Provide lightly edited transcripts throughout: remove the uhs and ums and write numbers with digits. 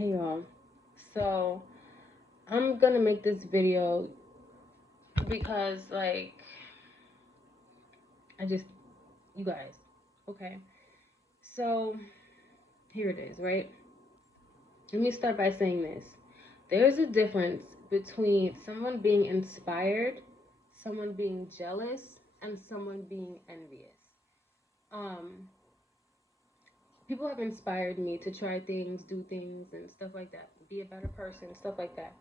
Hey y'all. So I'm gonna make this video because I just you guys. Okay. So here it is, right? Let me start by saying this. There's a difference between someone being inspired, someone being jealous, and someone being envious. Um People have inspired me to try things, do things and stuff like that. Be a better person, stuff like that.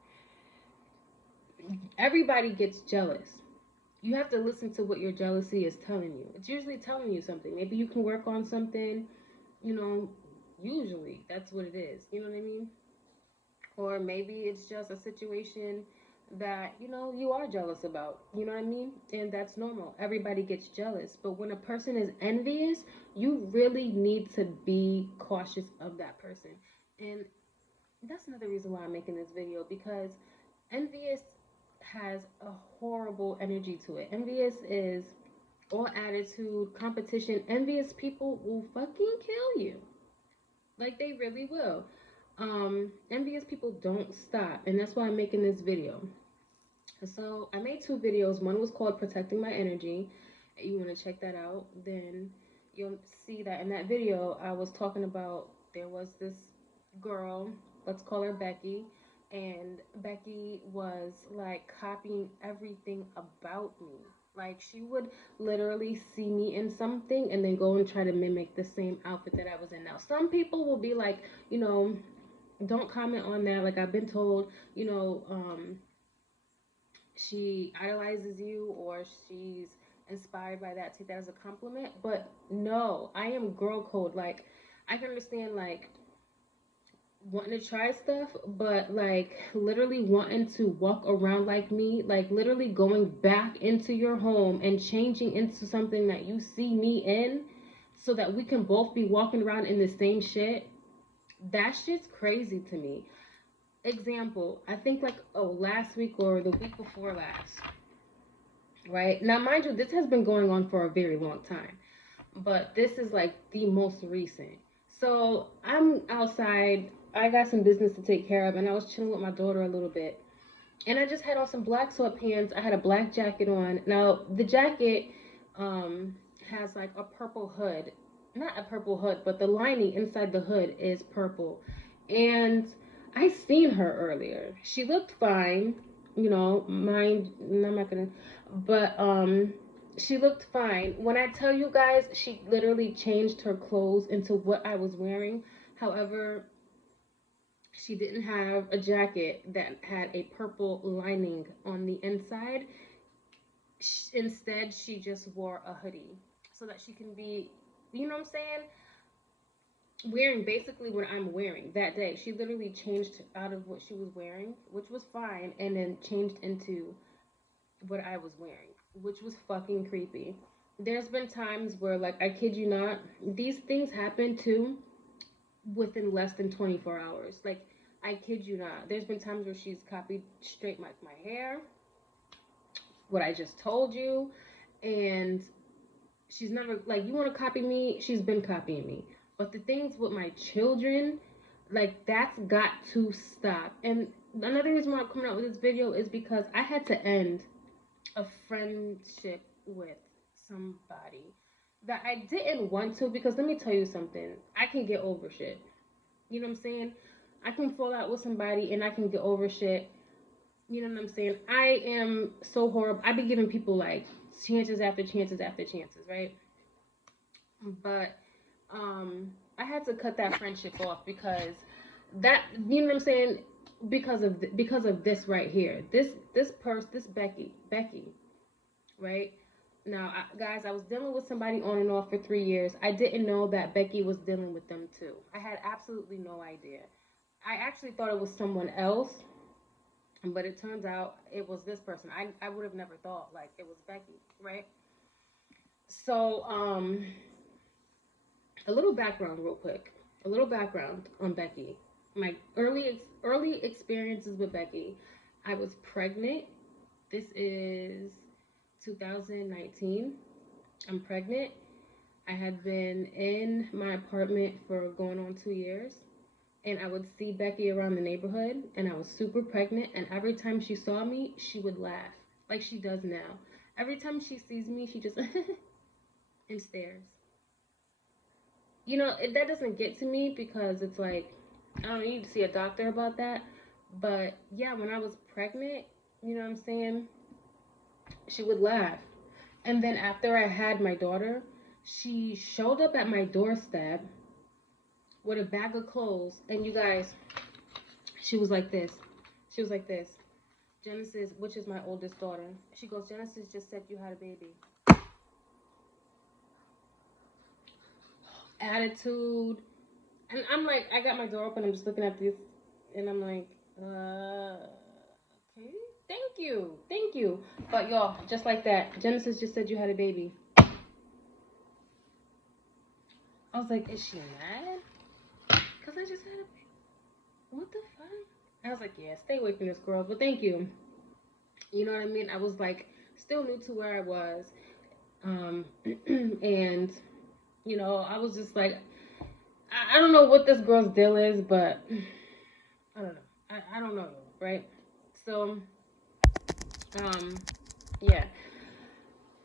Everybody gets jealous. You have to listen to what your jealousy is telling you. It's usually telling you something. Maybe you can work on something, you know, usually that's what it is. You know what I mean? Or maybe it's just a situation that, you are jealous about. You know what I mean? And that's normal. Everybody gets jealous. But when a person is envious, you really need to be cautious of that person. And that's another reason why I'm making this video, because envious has a horrible energy to it. Envious is all attitude, competition. Envious people will fucking kill you. Like, they really will. Envious people don't stop, and that's why I'm making this video. So I made two videos. One was called Protecting My Energy. You want to check that out, then you'll see that in that video I was talking about, there was this girl, let's call her Becky, and Becky was like copying everything about me. Like, she would literally see me in something and then go and try to mimic the same outfit that I was in. Now, some people will be like, don't comment on that. Like, I've been told, she idolizes you or she's inspired by that, take that as a compliment. But no, I am girl code. Like, I can understand like wanting to try stuff, but like literally wanting to walk around like me, like literally going back into your home and changing into something that you see me in so that we can both be walking around in the same shit. That shit's crazy to me. Example, I think like, last week or the week before last, right? Now, mind you, this has been going on for a very long time, but this is like the most recent. So I'm outside. I got some business to take care of, and I was chilling with my daughter a little bit. And I just had on some black sweatpants. I had a black jacket on. Now, the jacket has like a purple hood. Not a purple hood, but the lining inside the hood is purple. And I seen her earlier. She looked fine, mind, I'm not gonna, but she looked fine. When I tell you guys, she literally changed her clothes into what I was wearing. However, she didn't have a jacket that had a purple lining on the inside. Instead, she just wore a hoodie so that she can be, you know what I'm saying, wearing basically what I'm wearing that day. She literally changed out of what she was wearing, which was fine, and then changed into what I was wearing, which was fucking creepy. There's been times where, like, I kid you not, these things happen too within less than 24 hours. Like, I kid you not. There's been times where she's copied straight like my hair, what I just told you, and she's never, like, you want to copy me? She's been copying me. But the things with my children, like, that's got to stop. And another reason why I'm coming out with this video is because I had to end a friendship with somebody that I didn't want to, because let me tell you something. I can get over shit. You know what I'm saying? I can fall out with somebody and I can get over shit. You know what I'm saying? I am so horrible. I be giving people like chances after chances after chances, right? But I had to cut that friendship off because that, you know what I'm saying? Because of this right here. This Becky, right? Now, guys, I was dealing with somebody on and off for 3 years. I didn't know that Becky was dealing with them too. I had absolutely no idea. I actually thought it was someone else, but it turns out it was this person. I would have never thought like it was Becky, right? So, a little background real quick. A little background on Becky. My early experiences with Becky. I was pregnant. This is 2019. I'm pregnant. I had been in my apartment for going on 2 years. and I would see Becky around the neighborhood, and I was super pregnant, and every time she saw me, she would laugh like she does now. Every time she sees me, she just and stares. You know, that doesn't get to me because it's like I don't need to see a doctor about that. But yeah, when I was pregnant, you know what I'm saying? She would laugh. And then after I had my daughter, she showed up at my doorstep with a bag of clothes. And you guys, she was like this. She was like this. Genesis, which is my oldest daughter, she goes, Genesis just said you had a baby. Attitude. And I'm like, I got my door open. I'm just looking at this. And I'm like, okay. Thank you. Thank you. But y'all, just like that, Genesis just said you had a baby. I was like, is she mad? Because I just had a baby. What the fuck? I was like, yeah, stay away from this girl. But thank you. You know what I mean? I was like, still new to where I was. And, you know, I was just like, I don't know what this girl's deal is, but I don't know. I don't know, right? So, yeah.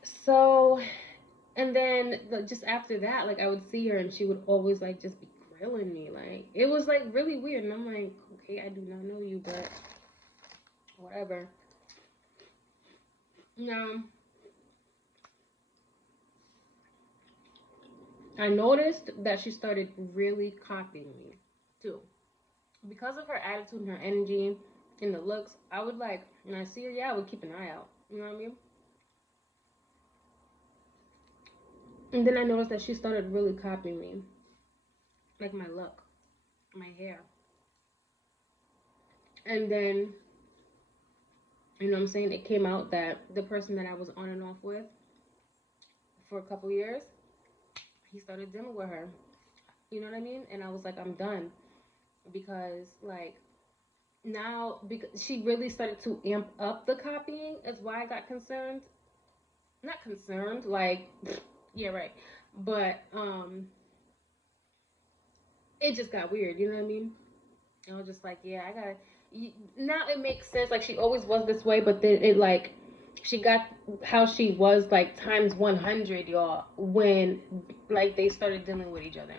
So, and then just after that, like I would see her and she would always like just be grilling me. Like it was like really weird. And I'm like, okay, I do not know you, but whatever. Now, I noticed that she started really copying me too. Because of her attitude and her energy and the looks, I would like, when I see her, yeah, I would keep an eye out. You know what I mean? And then I noticed that she started really copying me. Like my look, my hair. And then, you know what I'm saying? It came out that the person that I was on and off with for a couple years, he started dealing with her. You know what I mean? And I was like, I'm done. Because, like, now, because she really started to amp up the copying, is why I got concerned. Not concerned, like, yeah, right. But, it just got weird, you know what I mean? I was just like, yeah, I gotta. Now it makes sense. Like she always was this way, but then it like she got how she was like times 100, y'all. When like they started dealing with each other,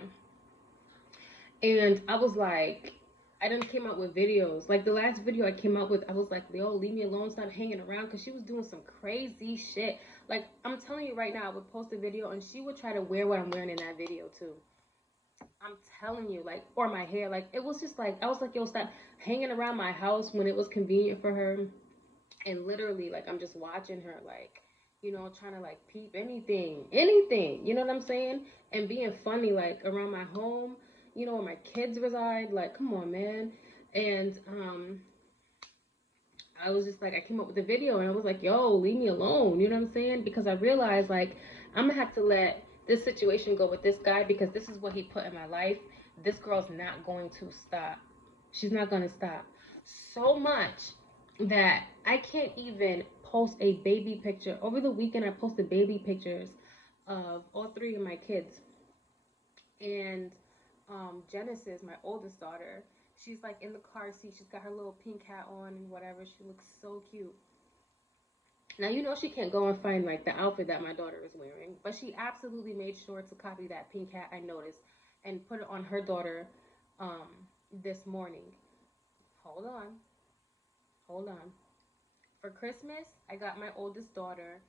and I was like, I didn't came out with videos. Like the last video I came out with, I was like, yo, leave me alone, stop hanging around, because she was doing some crazy shit. Like I'm telling you right now, I would post a video and she would try to wear what I'm wearing in that video too. I'm telling you, like, or my hair, like, it was just like, I was like, yo, stop hanging around my house when it was convenient for her. And literally, like, I'm just watching her, like, you know, trying to, like, peep anything, you know what I'm saying? And being funny, like, around my home, you know, where my kids reside, like, come on, man. And, I was just like, I came up with a video and I was like, yo, leave me alone, you know what I'm saying? Because I realized, like, I'm gonna have to let this situation go with this guy because this is what he put in my life. This girl's not going to stop. She's not gonna stop. So much that I can't even post a baby picture. Over the weekend, I posted baby pictures of all three of my kids. And Genesis, my oldest daughter, she's like in the car seat. She's got her little pink hat on and whatever. She looks so cute. Now, you know she can't go and find, like, the outfit that my daughter is wearing. But she absolutely made sure to copy that pink hat I noticed and put it on her daughter um, this morning. Hold on. Hold on. For Christmas, I got my oldest daughter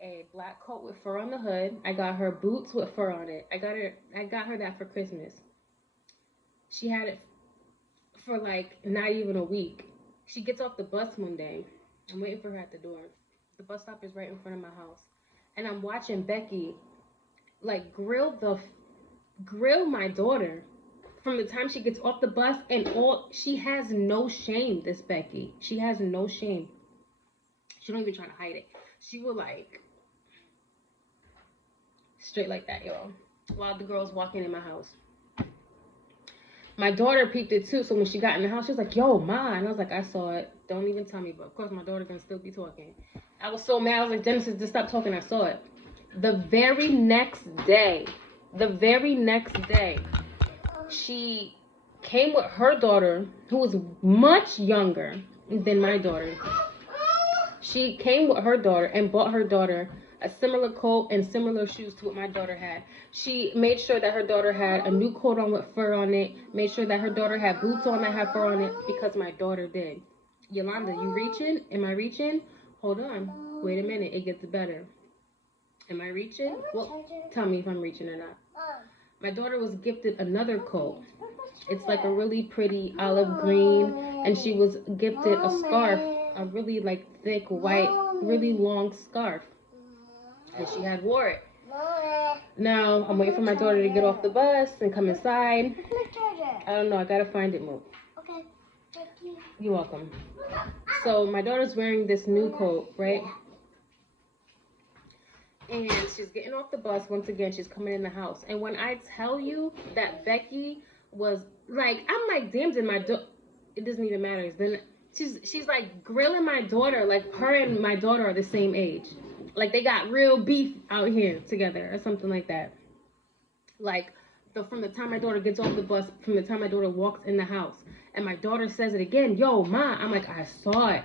a black coat with fur on the hood. I got her boots with fur on it. I got her that for Christmas. She had it for, like, not even a week. She gets off the bus one day. I'm waiting for her at the door. The bus stop is right in front of my house. And I'm watching Becky, like, grill my daughter from the time she gets off the bus and all. She has no shame, this Becky. She has no shame. She don't even try to hide it. She will, like, straight like that, y'all. While the girl's walking in my house. My daughter peeped it too, so when she got in the house, she was like, yo, Ma. And I was like, I saw it. Don't even tell me, but of course my daughter can still be talking. I was so mad. I was like, Genesis, just stop talking. I saw it. The very next day, she came with her daughter, who was much younger than my daughter. She came with her daughter and bought her daughter a similar coat and similar shoes to what my daughter had. She made sure that her daughter had a new coat on with fur on it, made sure that her daughter had boots on that had fur on it, because my daughter did. Yolanda, you reaching? Am I reaching? Hold on. Wait a minute. It gets better. Am I reaching? Well, tell me if I'm reaching or not. My daughter was gifted another coat. It's like a really pretty olive green, and she was gifted a scarf, a really like thick white, really long scarf, and she had wore it. Now I'm waiting for my daughter to get off the bus and come inside. I don't know. I gotta find it, Mo. Okay. You're welcome. So my daughter's wearing this new coat, right? And she's getting off the bus. Once again, she's coming in the house. And when I tell you that Becky was like, I'm like, damn, did my daughter, it doesn't even matter. Then she's like grilling my daughter, like her and my daughter are the same age. Like they got real beef out here together or something like that. Like from the time my daughter gets off the bus, from the time my daughter walks in the house, and my daughter says it again, yo, Ma, I'm like, I saw it.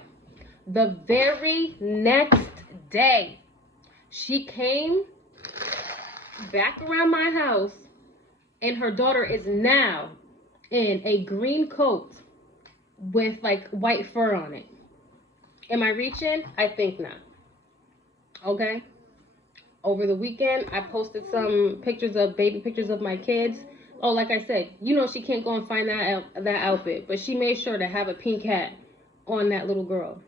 The very next day, she came back around my house, and her daughter is now in a green coat with like white fur on it. Am I reaching? I think not. Okay. Over the weekend, I posted some pictures of baby pictures of my kids. Oh, like I said, you know she can't go and find that outfit, but she made sure to have a pink hat on that little girl.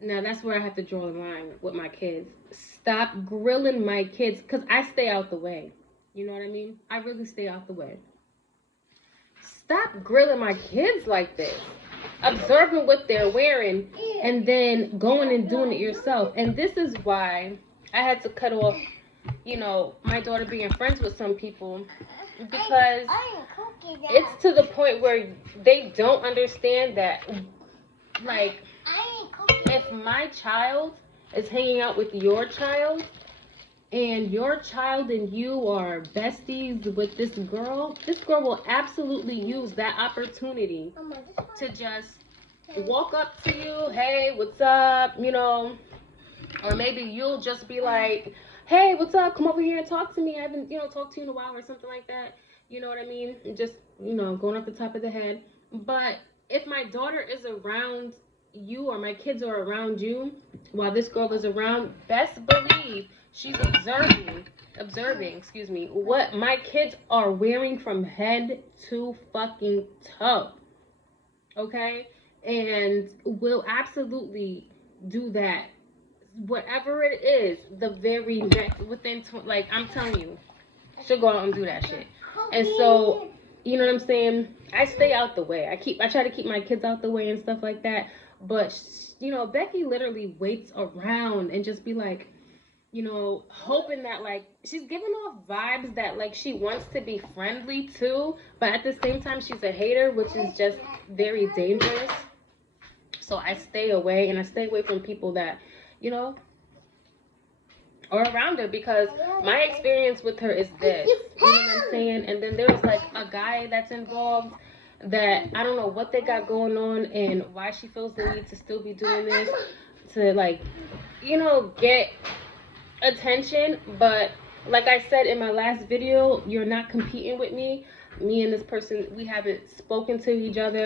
Now, that's where I have to draw the line with my kids. Stop grilling my kids, because I stay out the way. You know what I mean? I really stay out the way. Stop grilling my kids like this. Observing what they're wearing and then going and doing it yourself. And this is why I had to cut off, you know, my daughter being friends with some people, because it's to the point where they don't understand that, like, if my child is hanging out with your child and your child and you are besties with this girl will absolutely use that opportunity to just walk up to you, hey, what's up, you know, or maybe you'll just be like, hey, what's up, come over here and talk to me, I haven't, you know, talked to you in a while or something like that, you know what I mean, and just, you know, going off the top of the head. But if my daughter is around you or my kids are around you while this girl is around, best believe she's observing, what my kids are wearing from head to fucking toe. Okay? And will absolutely do that. Whatever it is, the very next, like, I'm telling you, she'll go out and do that shit. And so, you know what I'm saying? I stay out the way. I try to keep my kids out the way and stuff like that. But, you know, Becky literally waits around and just be like, you know, hoping that, like, she's giving off vibes that, like, she wants to be friendly too, but at the same time, she's a hater, which is just very dangerous. So I stay away, and I stay away from people that, you know, are around her, because my experience with her is this, you know what I'm saying? And then there's, like, a guy that's involved that I don't know what they got going on and why she feels the need to still be doing this to, like, you know, get attention. But like I said in my last video, you're not competing with me. Me and this person, we haven't spoken to each other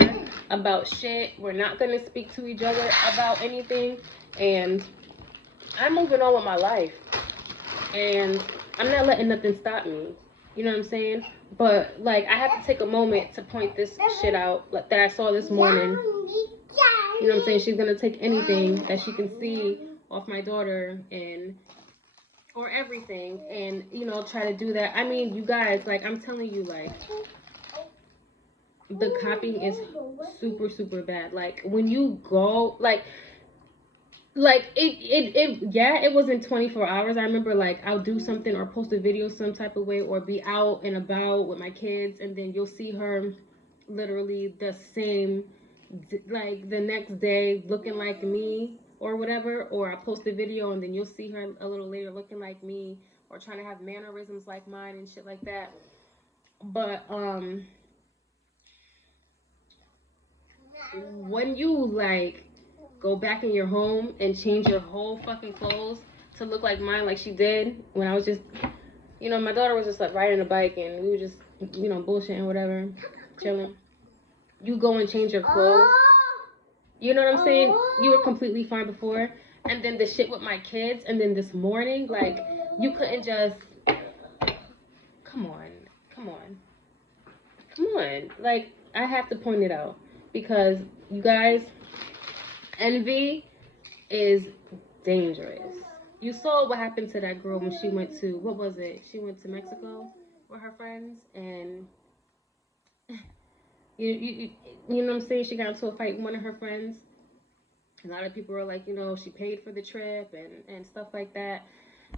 about shit. We're not going to speak to each other about anything. And I'm moving on with my life. And I'm not letting nothing stop me. You know what I'm saying? But, like, I have to take a moment to point this shit out that I saw this morning. You know what I'm saying? She's going to take anything that she can see off my daughter and or everything, and, you know, try to do that. I mean, you guys, like, I'm telling you, like, the copying is super, super bad. Like, when you go, like it wasn't 24 hours. I remember, like, I'll do something or post a video some type of way or be out and about with my kids, and then you'll see her literally the same, like, the next day looking like me or whatever, or I post a video and then you'll see her a little later looking like me or trying to have mannerisms like mine and shit like that. But when you like go back in your home and change your whole fucking clothes to look like mine, like she did when I was just, my daughter was just like riding a bike and we were just, bullshitting, whatever, chilling. You go and change your clothes. You know what I'm saying? You were completely fine before. And then the shit with my kids. And then this morning, like, you couldn't just. Come on. Come on. Come on. Like, I have to point it out. Because, you guys, envy is dangerous. You saw what happened to that girl when she went to, what was it? She went to Mexico with her friends. And you know what I'm saying? She got into a fight with one of her friends. A lot of people were like, she paid for the trip and stuff like that.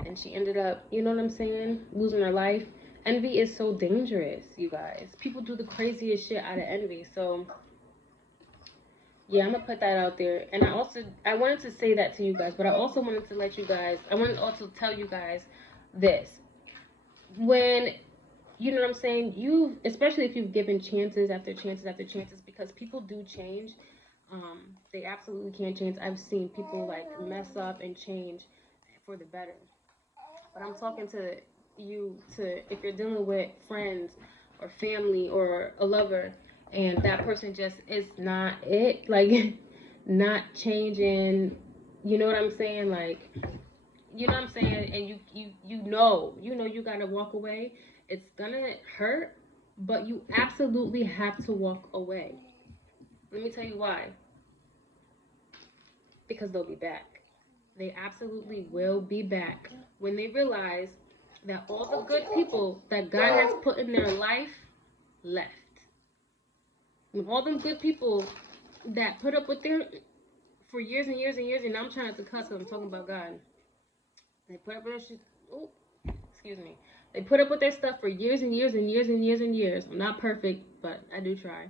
And she ended up, you know what I'm saying, losing her life. Envy is so dangerous, you guys. People do the craziest shit out of envy. So, yeah, I'm going to put that out there. And I wanted to say that to you guys, but I also wanted to I wanted to also tell you guys this. When, you know what I'm saying, especially if you've given chances after chances after chances, because people do change. They absolutely can change. I've seen people like mess up and change for the better. But I'm talking to you if you're dealing with friends or family or a lover and that person just is not it, like not changing, you know what I'm saying? Like, you know what I'm saying? And you gotta walk away. It's gonna hurt, but you absolutely have to walk away. Let me tell you why. Because they'll be back. They absolutely will be back when they realize that all the good people that God has put in their life left. When all them good people that put up with their for years and years and years, and I'm trying not to cuss because I'm talking about God. They put up with their shit. Oh, excuse me. They put up with their stuff for years and years and years and years and years. I'm not perfect, but I do try.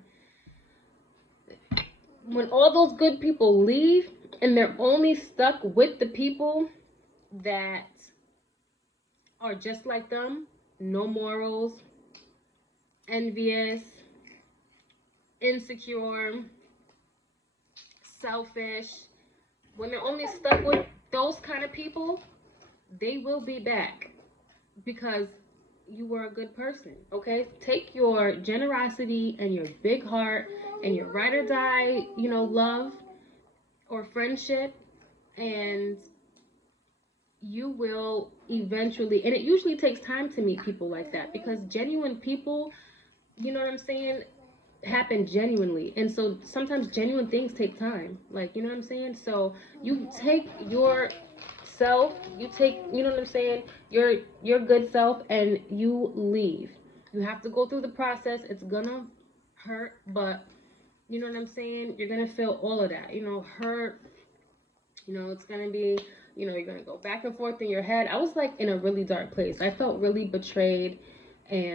When all those good people leave and they're only stuck with the people that are just like them, no morals, envious, insecure, selfish, when they're only stuck with those kind of people, they will be back because you were a good person, okay? Take your generosity and your big heart and your ride or die, love or friendship, and you will eventually, and it usually takes time to meet people like that because genuine people, you know what I'm saying, happen genuinely. And so sometimes genuine things take time. Like, you know what I'm saying? So you take yourself, you know what I'm saying, your good self and you leave. You have to go through the process. It's gonna hurt, but you know what I'm saying? You're gonna feel all of that. Hurt, it's gonna be, you're gonna go back and forth in your head. I was like in a really dark place. I felt really betrayed and